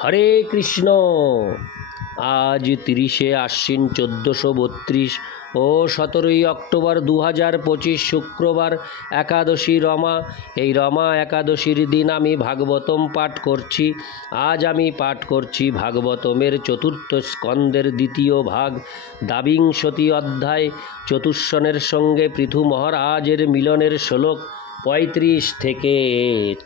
হরে কৃষ্ণ। আজ 30শে আশ্বিন 1432 ও 17ই অক্টোবর 2025 শুক্রবার, একাদশী রমা। এই রমা একাদশীর দিন আমি ভাগবতম পাঠ করছি। আজ আমি পাঠ করছি ভাগবতমের চতুর্থ স্কন্দের দ্বিতীয় ভাগ, দ্বাবিংশতি অধ্যায়। চতুষ্ষণের সঙ্গে পৃথু মহারাজের মিলনের শ্লোক 35 থেকে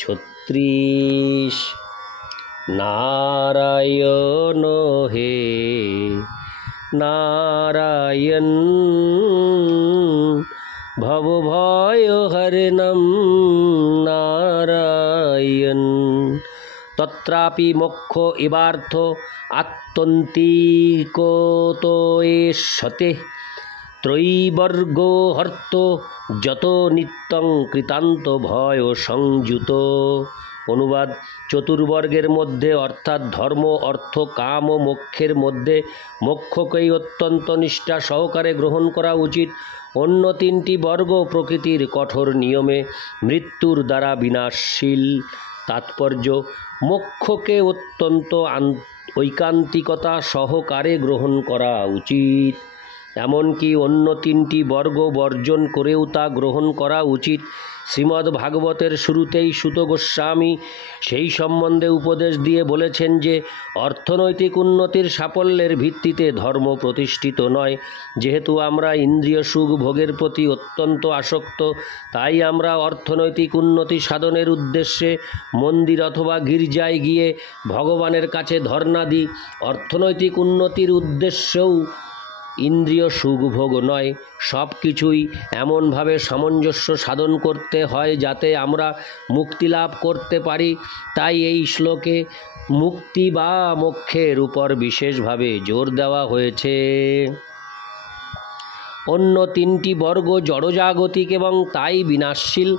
36। নারায়ণ হে নারায়ণ, ভবভয়হরণং নারায়ণ, তত্রাপি মোক্ষ ইবার্থ আত্যন্তিকতো এষ্যতে, ত্রয়ীবর্গো হর্ত যত নিত্যং কৃতান্ত ভয় সংযুত। অনুবাদ: চতুর্বর্গের মধ্যে অর্থাৎ ধর্ম, অর্থ, কাম ও মোক্ষের মধ্যে মোক্ষকেই অত্যন্ত নিষ্ঠা সহকারে গ্রহণ করা উচিত। অন্য তিনটি বর্গ প্রকৃতির কঠোর নিয়মে মৃত্যুর দ্বারা বিনাশশীল। তাৎপর্য: মোক্ষকে অত্যন্ত ঐকান্তিকতা সহকারে গ্রহণ করা উচিত, এমনকি অন্য তিনটি বর্গ বর্জন করেও তা গ্রহণ করা উচিত। শ্রীমদ্ ভাগবতের শুরুতেই সুত গোস্বামী সেই সম্বন্ধে উপদেশ দিয়ে বলেছেন যে অর্থনৈতিক উন্নতির সাফল্যের ভিত্তিতে ধর্ম প্রতিষ্ঠিত নয়। যেহেতু আমরা ইন্দ্রিয় সুখ ভোগের প্রতি অত্যন্ত আসক্ত, তাই আমরা অর্থনৈতিক উন্নতি সাধনের উদ্দেশ্যে মন্দির অথবা গির্জায় গিয়ে ভগবানের কাছে ধর্ণা দিই। অর্থনৈতিক উন্নতির উদ্দেশ্যেও ইন্দ্রিয় সুখভোগ নয়, সব কিছুই এমনভাবে সামঞ্জস্য সাধন করতে হয় যাতে আমরা মুক্তি লাভ করতে পারি। তাই এই শ্লোকে মুক্তি বা মোক্ষের উপর বিশেষভাবে জোর দেওয়া হয়েছে। অন্য তিনটি বর্গ জড়জাগতিক এবং তাই বিনাশশীল।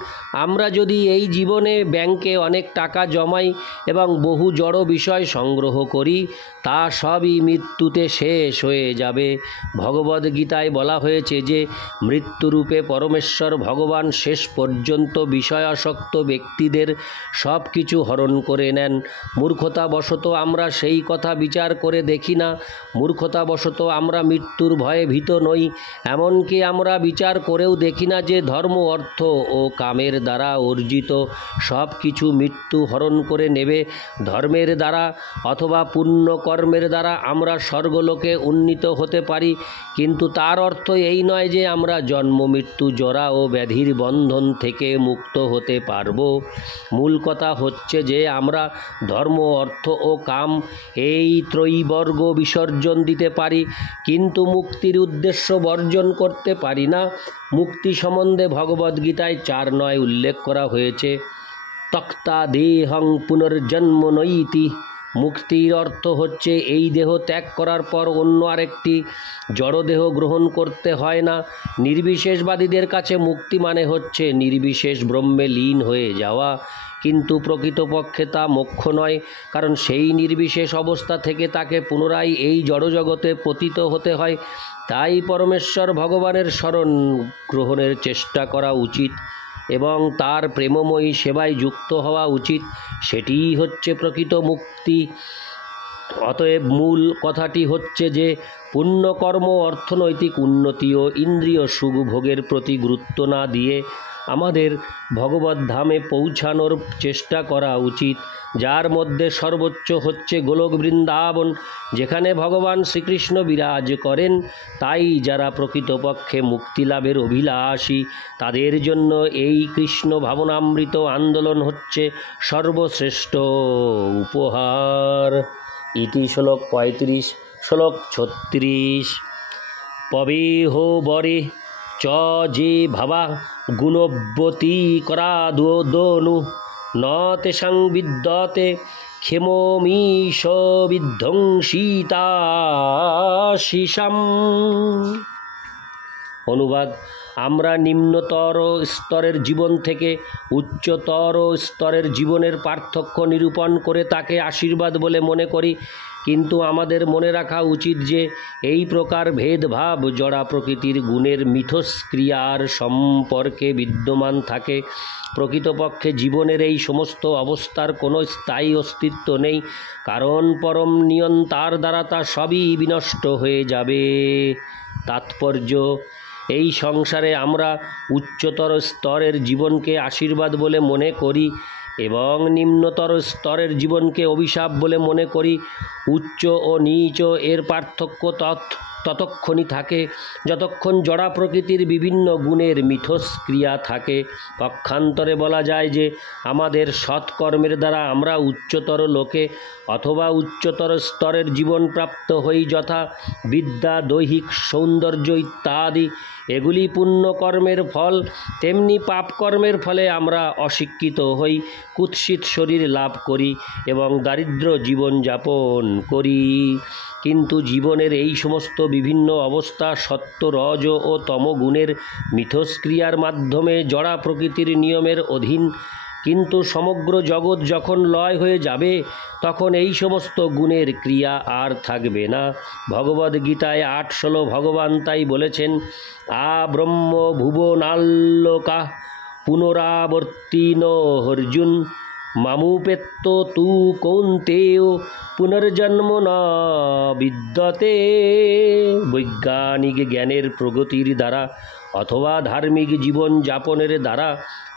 আমরা যদি এই জীবনে ব্যাংকে অনেক টাকা জমাই এবং বহু জড় বিষয় সংগ্রহ করি, তা সবই মৃত্যুতে শেষ হয়ে যাবে। ভগবদ্গীতায় বলা হয়েছে যে মৃত্যুরূপে পরমেশ্বর ভগবান শেষ পর্যন্ত বিষয়াসক্ত ব্যক্তিদের সব কিছু হরণ করে নেন। মূর্খতাবশত আমরা সেই কথা বিচার করে দেখি না। মূর্খতাবশত আমরা মৃত্যুর ভয়ে ভীত নই। এমনকি আমরা বিচার করেও দেখি না যে ধর্ম, অর্থ ও কামের দ্বারা অর্জিত সব কিছু মৃত্যু হরণ করে নেবে। ধর্মের দ্বারা অথবা পুণ্য কর্মের দ্বারা আমরা স্বর্গলোকে উন্নীত হতে পারি, কিন্তু তার অর্থ এই নয় যে আমরা জন্ম, মৃত্যু, জরা ও ব্যাধির বন্ধন থেকে মুক্ত হতে পারব। মূল কথা হচ্ছে যে আমরা ধর্ম, অর্থ ও কাম এই ত্রয়ীবর্গ বিসর্জন দিতে পারি, কিন্তু মুক্তির উদ্দেশ্য বর্জন করতে পারি না। মুক্তি সম্বন্ধে ভগবদ্গীতায় 4:9 উল্লেখ করা হয়েছে, তক্তা দেহং পুনর্জন্ম নৈতি। মুক্তির অর্থ হচ্ছে এই দেহ ত্যাগ করার পর অন্য আরেকটি জড়দেহ গ্রহণ করতে হয় না। নির্বিশেষবাদীদের কাছে মুক্তি মানে হচ্ছে নির্বিশেষ ব্রহ্মে লীন হয়ে যাওয়া, কিন্তু প্রকৃতপক্ষে তা মোক্ষ নয়, কারণ সেই নির্বিশেষ অবস্থা থেকে তাকে পুনরায় এই জড়জগতে পতিত হতে হয়। তাই পরমেশ্বর ভগবানের শরণ গ্রহণের চেষ্টা করা উচিত এবং তার প্রেমময়ী সেবায় যুক্ত হওয়া উচিত। সেটিই হচ্ছে প্রকৃত মুক্তি। অতএব মূল কথাটি হচ্ছে যে পুণ্যকর্ম, অর্থনৈতিক উন্নতি ও ইন্দ্রিয় সুখ ভোগের প্রতি গুরুত্ব না দিয়ে আমাদের ভগবত ধামে পৌঁছানোর চেষ্টা করা উচিত, যার মধ্যে সর্বোচ্চ হচ্ছে গোলক বৃন্দাবন, যেখানে ভগবান শ্রীকৃষ্ণ বিরাজ করেন। তাই যারা প্রকৃতপক্ষে মুক্তিলাভের অভিলাষী, তাদের জন্য এই কৃষ্ণ ভাবনামৃত আন্দোলন হচ্ছে সর্বশ্রেষ্ঠ উপহার। ইতি শ্লোক 35। শ্লোক 36। পবেহ বরে চ যে ভাবা গুণবতী করাদনু, ন তেষাং বিদ্যতে ক্ষেমমীশ বিধ্বংসিতাশিসাম। অনুবাদ: আমরা নিম্নতর স্তরের জীবন থেকে উচ্চতর স্তরের জীবনের পার্থক্য নিরূপণ করে তাকে আশীর্বাদ বলে মনে করি, কিন্তু আমাদের মনে রাখা উচিত যে এই প্রকার ভেদভাব জড়া প্রকৃতির গুণের মিথস্ক্রিয়ার সম্পর্কে বিদ্যমান থাকে। প্রকৃতপক্ষে জীবনের এই সমস্ত অবস্থার কোনো স্থায়ী অস্তিত্ব নেই, কারণ পরম নিয়ন্তার দ্বারা তা সবই বিনষ্ট হয়ে যাবে। তাৎপর্য: এই সংসারে আমরা উচ্চতর স্তরের জীবনকে আশীর্বাদ বলে মনে করি এবং নিম্নতর স্তরের জীবনকে অভিশাপ বলে মনে করি। উচ্চ ও নীচ এর পার্থক্য ততক্ষণই থাকে যতক্ষণ জড়া প্রকৃতির বিভিন্ন গুণের মিথস্ক্রিয়া থাকে। পক্ষান্তরে বলা যায় যে আমাদের সৎকর্মের দ্বারা আমরা উচ্চতর লোকে অথবা উচ্চতর স্তরের জীবন প্রাপ্ত হই, যথা বিদ্যা, দৈহিক সৌন্দর্য ইত্যাদি। এগুলি পুণ্যকর্মের ফল। তেমনি পাপকর্মের ফলে আমরা অশিক্ষিত হই, কুৎসিত শরীর লাভ করি এবং দারিদ্র জীবনযাপন করি। কিন্তু জীবনের এই সমস্ত বিভিন্ন অবস্থা সত্য, রজ ও তম গুণের মিথস্ক্রিয়ার মাধ্যমে জড়া প্রকৃতির নিয়মের অধীন। কিন্তু সমগ্র জগৎ যখন লয় হয়ে যাবে তখন এই সমস্ত গুণের ক্রিয়া আর থাকবে না। ভগবদ্গীতায় 8:16 ভগবান তাই বলেছেন: ব্রহ্ম ভুবনাল্লোকা পুনরাবর্তিন অর্জুন মামুপেত্য তু কৌন্তেয় পুনর্জন্ম ন বিদ্যতে। বৈজ্ঞানিক জ্ঞানের প্রগতির দ্বারা অথবা ধার্মিক জীবন যাপনের দ্বারা,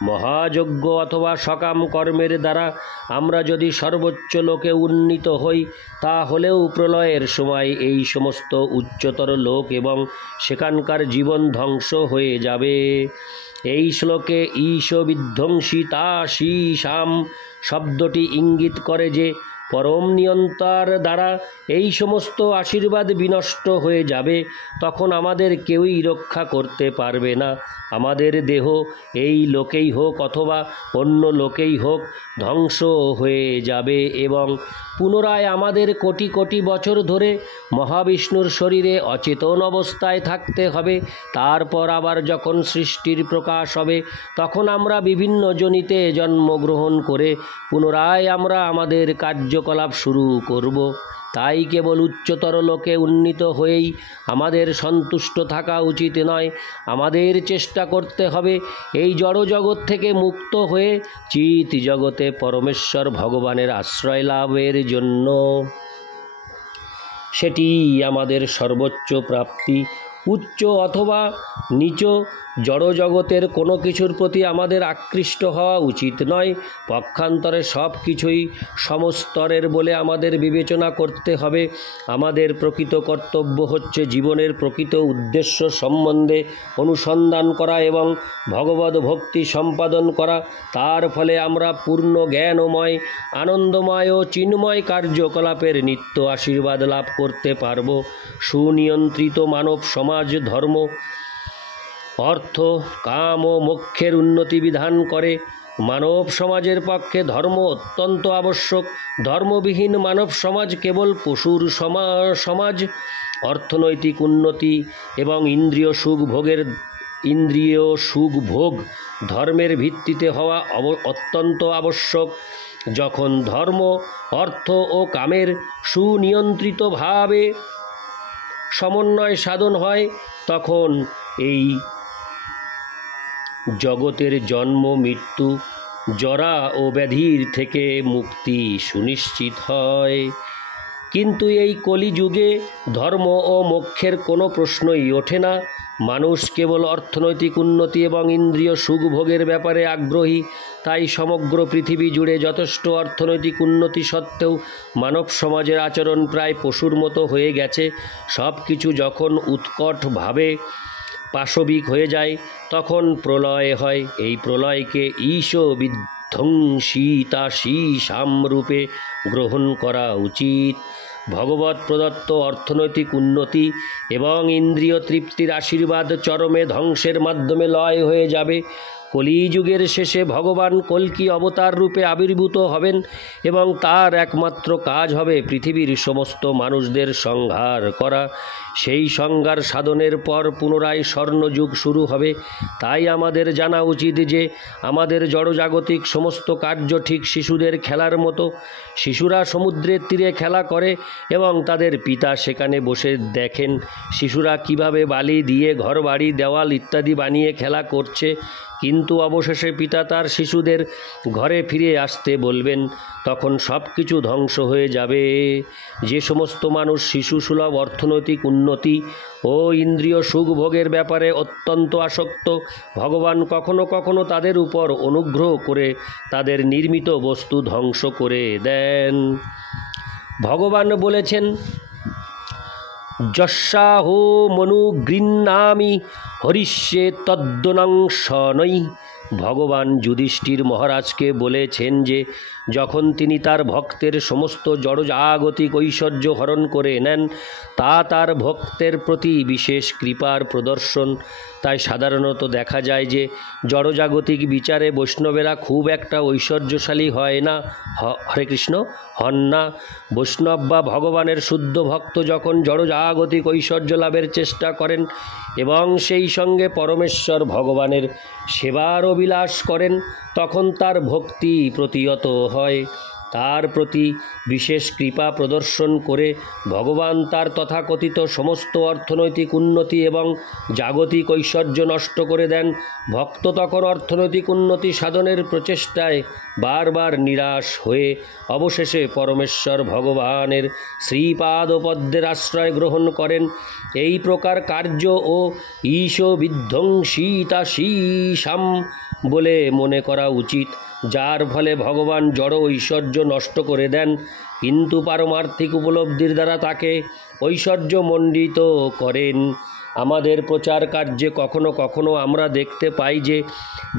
মহাযজ্ঞ অথবা সকাম কর্মের দ্বারা আমরা যদি সর্বোচ্চ লোকে উন্নীত হই, তাহলেও প্রলয়ের সময় এই সমস্ত উচ্চতর লোক এবং সেখানকার জীবন ধ্বংস হয়ে যাবে। এই শ্লোকে ঈশ বিধ্বংসিতা শীশাম শব্দটি ইঙ্গিত করে যে পরম নিয়ন্তার দ্বারা এই সমস্ত আশীর্বাদ বিনষ্ট হয়ে যাবে। তখন আমাদের কেউই রক্ষা করতে পারবে না। আমাদের দেহ এই লোকেই হোক অথবা অন্য লোকেই হোক ধ্বংস হয়ে যাবে এবং পুনরায় আমাদের কোটি কোটি বছর ধরে মহাবিষ্ণুর শরীরে অচেতন অবস্থায় থাকতে হবে। তারপর আবার যখন সৃষ্টির প্রকাশ হবে তখন আমরা বিভিন্ন যোনিতে জন্মগ্রহণ করে পুনরায় আমরা আমাদের কার্যকলাপ শুরু করব। তাই কেবল উচ্চতর লোকে উন্নীত হয়েই আমাদের সন্তুষ্ট থাকা উচিত নয়। আমাদের চেষ্টা করতে হবে এই জড়জগৎ থেকে মুক্ত হয়ে চিৎ জগতে পরমেশ্বর ভগবানের আশ্রয় লাভের জন্য। সেটি আমাদের সর্বোচ্চ প্রাপ্তি। উচ্চ অথবা নিচ জড়জগতের কোনো কিছুর প্রতি আমাদের আকৃষ্ট হওয়া উচিত নয়। পক্ষান্তরে সব কিছুই সমস্তরের বলে আমাদের বিবেচনা করতে হবে। আমাদের প্রকৃত কর্তব্য হচ্ছে জীবনের প্রকৃত উদ্দেশ্য সম্বন্ধে অনুসন্ধান করা এবং ভগবদ ভক্তি সম্পাদন করা। তার ফলে আমরা পূর্ণ জ্ঞানময়, আনন্দময় ও চিন্ময় কার্যকলাপের নিত্য আশীর্বাদ লাভ করতে পারব। সুনিয়ন্ত্রিত মানব সমাজ ধর্ম, অর্থ, কাম ও মোক্ষের উন্নতি বিধান করে। মানব সমাজের পক্ষে ধর্ম অত্যন্ত আবশ্যক। ধর্মবিহীন মানব সমাজ কেবল পশুর সমাজ। অর্থনৈতিক উন্নতি এবং ইন্দ্রিয় সুখ ভোগ ধর্মের ভিত্তিতে হওয়া অত্যন্ত আবশ্যক। যখন ধর্ম, অর্থ ও কামের সুনিয়ন্ত্রিতভাবে সমন্বয় সাধন হয় তখন এই জগতের জন্ম, মৃত্যু, জরা ও ব্যাধির থেকে মুক্তি সুনিশ্চিত হয়। কিন্তু এই কলিযুগে ধর্ম ও মোক্ষের কোনো প্রশ্নই ওঠে না। মানুষ কেবল অর্থনৈতিক উন্নতি এবং ইন্দ্রিয় সুখভোগের ব্যাপারে আগ্রহী। তাই সমগ্র পৃথিবী জুড়ে যথেষ্ট অর্থনৈতিক উন্নতি সত্ত্বেও মানব সমাজের আচরণ প্রায় পশুর মতো হয়ে গেছে। সব কিছু যখন উৎকটভাবে পাশবিক হয়ে যায় তখন প্রলয় হয়। এই প্রলয়কে ঈশ বিধ্বংসিতা শীশাম রূপে গ্রহণ করা উচিত। ভগবৎ প্রদত্ত অর্থনৈতিক উন্নতি এবং ইন্দ্রিয় তৃপ্তির আশীর্বাদ চরমে ধ্বংসের মাধ্যমে লয় হয়ে যাবে। কলিযুগের শেষে ভগবান কল্কি অবতার রূপে আবির্ভূত হবেন এবং তার একমাত্র কাজ হবে পৃথিবীর সমস্ত মানুষদের সংহার করা। সেই সংহার সাধনের পর পুনরায় স্বর্ণযুগ শুরু হবে। তাই আমাদের জানা উচিত যে আমাদের জড়জাগতিক সমস্ত কার্য ঠিক শিশুদের খেলার মতো। শিশুরা সমুদ্রের তীরে খেলা করে এবং তাদের পিতা সেখানে বসে দেখেন শিশুরা কিভাবে বালি দিয়ে ঘরবাড়ি, দেওয়াল ইত্যাদি বানিয়ে খেলা করছে। কিন্তু অবশেষে পিতা তার শিশুদের ঘরে ফিরে আসতে বলবেন, তখন সব কিছু ধ্বংস হয়ে যাবে। যে সমস্ত মানুষ শিশুসুলভ অর্থনৈতিক উন্নতি ও ইন্দ্রিয় সুখ ভোগের ব্যাপারে অত্যন্ত আসক্ত, ভগবান কখনো কখনো তাদের উপর অনুগ্রহ করে তাদের নির্মিত বস্তু ধ্বংস করে দেন। ভগবান বলেছেন, যস্যাহো মনু গৃহ্ণামি হরিষ্যে তদ্দনং শনৈ। ভগবান যুধিষ্ঠির মহারাজকে বলেছেন যে যখন তিনি তার ভক্তের সমস্ত জড়জাগতিক ঐশ্বর্য হরণ করে নেন তা তার ভক্তের প্রতি বিশেষ কৃপার প্রদর্শন। তাই সাধারণত দেখা যায় যে জড়জাগতিক বিচারে বৈষ্ণবেরা খুব একটা ঐশ্বর্যশালী হয় না, হরে কৃষ্ণ, হন না। বৈষ্ণব বা ভগবানের শুদ্ধ ভক্ত যখন জড়জাগতিক ঐশ্বর্য লাভের চেষ্টা করেন এবং সেই সঙ্গে পরমেশ্বর ভগবানের সেবার অভিলাষ করেন, তখন তার ভক্তি প্রতিহত হয়। তার প্রতি বিশেষ কৃপা প্রদর্শন করে ভগবান তার তথাকথিত সমস্ত অর্থনৈতিক উন্নতি এবং জাগতিক ঐশ্বর্য নষ্ট করে দেন। ভক্ত তখন অর্থনৈতিক উন্নতি সাধনের প্রচেষ্টায় বারবার নিরাশ হয়ে অবশেষে পরমেশ্বর ভগবানের শ্রীপাদপদ্মের আশ্রয় গ্রহণ করেন। এই প্রকার কার্য ও ঈশ বিধ্বংসিতাশীষাম বলে মনে করা উচিত, যার ফলে ভগবান জড় ঐশ্বর্য নষ্ট করে দেন কিন্তু পারমার্থিক উপলব্ধির দ্বারা তাকে ঐশ্বর্যমণ্ডিত করেন। আমাদের প্রচার কার্যে কখনো কখনো আমরা দেখতে পাই যে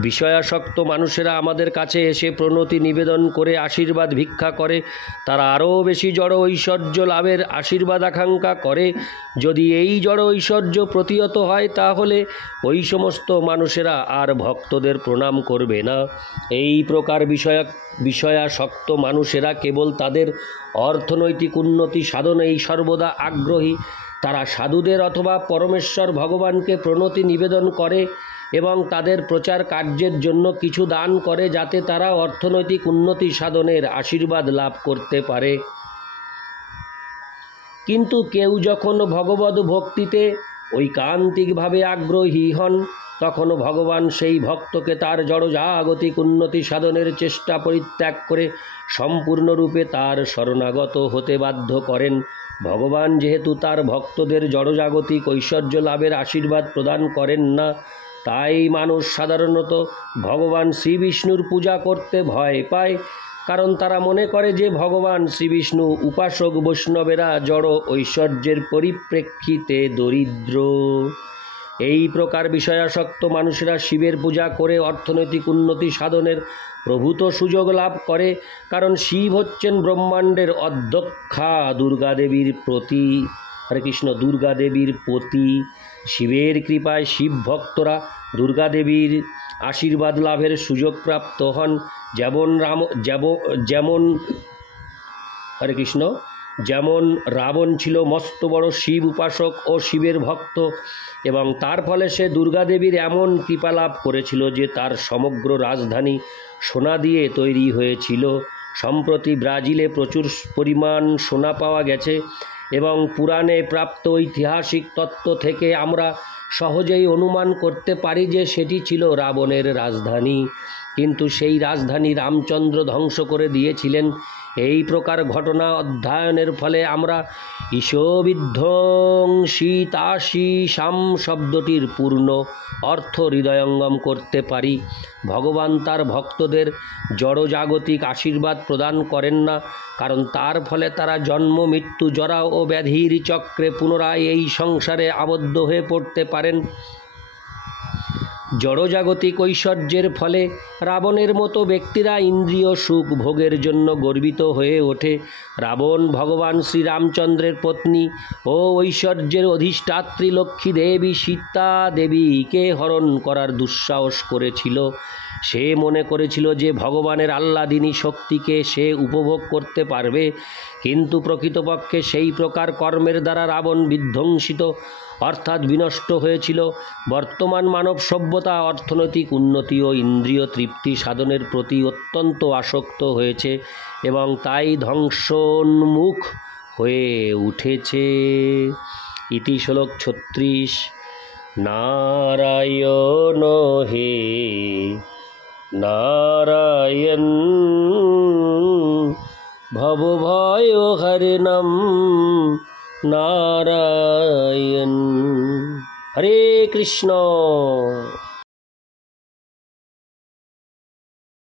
বিষয়াসক্ত মানুষেরা আমাদের কাছে এসে প্রণতি নিবেদন করে আশীর্বাদ ভিক্ষা করে। তারা আরও বেশি জড় ঐশ্বর্য লাভের আশীর্বাদ আকাঙ্ক্ষা করে। যদি এই জড় ঐশ্বর্য প্রতিহত হয় তাহলে ওই সমস্ত মানুষেরা আর ভক্তদের প্রণাম করবে না। এই প্রকার বিষয়াসক্ত মানুষেরা কেবল তাদের অর্থনৈতিক উন্নতি সাধনেই সর্বদা আগ্রহী। তারা সাধুদের অথবা পরমেশ্বর ভগবানকে প্রণতি নিবেদন করে এবং তাদের প্রচার কার্যের জন্য কিছু দান করে যাতে তারা অর্থনৈতিক উন্নতি সাধনের আশীর্বাদ লাভ করতে পারে। কিন্তু কেউ যখন ভগবদ্ ভক্তিতে ঐকান্তিকভাবে আগ্রহী হন তখন ভগবান সেই ভক্তকে তার জড়জাগতিক উন্নতি সাধনের চেষ্টা পরিত্যাগ করে সম্পূর্ণরূপে তার শরণাগত হতে বাধ্য করেন। ভগবান যেহেতু তার ভক্তদের জড়জাগতিক ঐশ্বর্য লাভের আশীর্বাদ প্রদান করেন না, তাই মানুষ সাধারণত ভগবান শ্রীবিষ্ণুর পূজা করতে ভয় পায়, কারণ তারা মনে করে যে ভগবান শ্রীবিষ্ণু উপাসক বৈষ্ণবেরা জড় ঐশ্বর্যের পরিপ্রেক্ষিতে দরিদ্র। এই প্রকার বিষয়াসক্ত মানুষেরা শিবের পূজা করে অর্থনৈতিক উন্নতি সাধনের প্রভূত সুযোগ লাভ করে, কারণ শিব হচ্ছেন ব্রহ্মাণ্ডের অধ্যক্ষা দুর্গাদেবীর প্রতি, হরে কৃষ্ণ, দুর্গাদেবীর পতি। শিবের কৃপায় শিব ভক্তরা দুর্গাদেবীর আশীর্বাদ লাভের সুযোগ প্রাপ্ত হন। যেমন হরে কৃষ্ণ, যেমন রাবণ ছিল মস্ত বড় শিব উপাসক ও শিবের ভক্ত এবং তার ফলে সে দুর্গাদেবীর এমন কৃপা লাভ করেছিল যে তার সমগ্র রাজধানী সোনা দিয়ে তৈরি হয়েছিল। সম্প্রতি ব্রাজিলে প্রচুর পরিমাণ সোনা পাওয়া গেছে এবং পুরাণে প্রাপ্ত ঐতিহাসিক তত্ত্ব থেকে আমরা সহজেই অনুমান করতে পারি যে সেটি ছিল রাবণের রাজধানী, কিন্তু সেই রাজধানী রামচন্দ্র ধ্বংস করে দিয়েছিলেন। এই প্রকার ঘটনা অধ্যয়নের ফলে আমরা ঈশবিধ্বংসিতাশীষাম শব্দটির পূর্ণ অর্থ হৃদয়ঙ্গম করতে পারি। ভগবান তার ভক্তদের জড়জাগতিক আশীর্বাদ প্রদান করেন না, কারণ তার ফলে তারা জন্ম, মৃত্যু, জরা ও ব্যাধির চক্রে পুনরায় এই সংসারে আবদ্ধ হয়ে পড়তে পারেন। জড়জাগতিক ঐশ্বর্যের ফলে রাবণের মতো ব্যক্তিরা ইন্দ্রিয় সুখ ভোগের জন্য গর্বিত হয়ে ওঠে। রাবণ ভগবান শ্রীরামচন্দ্রের পত্নী ও ঐশ্বর্যের অধিষ্ঠাত্রী লক্ষ্মী দেবী সীতা দেবীকে হরণ করার দুঃসাহস করেছিল। সে মনে করেছিল যে ভগবানের আহ্লাদিনী শক্তিকে সে উপভোগ করতে পারবে, কিন্তু প্রকৃতপক্ষে সেই প্রকার কর্মের দ্বারা রাবণ বিধ্বংসিত অর্থাৎ বিনষ্ট হয়েছিল। বর্তমান মানব সভ্যতা অর্থনৈতিক উন্নতি ও ইন্দ্রিয় তৃপ্তি সাধনের প্রতি অত্যন্ত আসক্ত হয়েছে এবং তাই ধ্বংসোন্মুখ হয়ে উঠেছে। ইতি শ্লোক 36। নারায়ণ হে নারায়ণ ভবভয় হরিণম নারায়ণ। হরে কৃষ্ণ।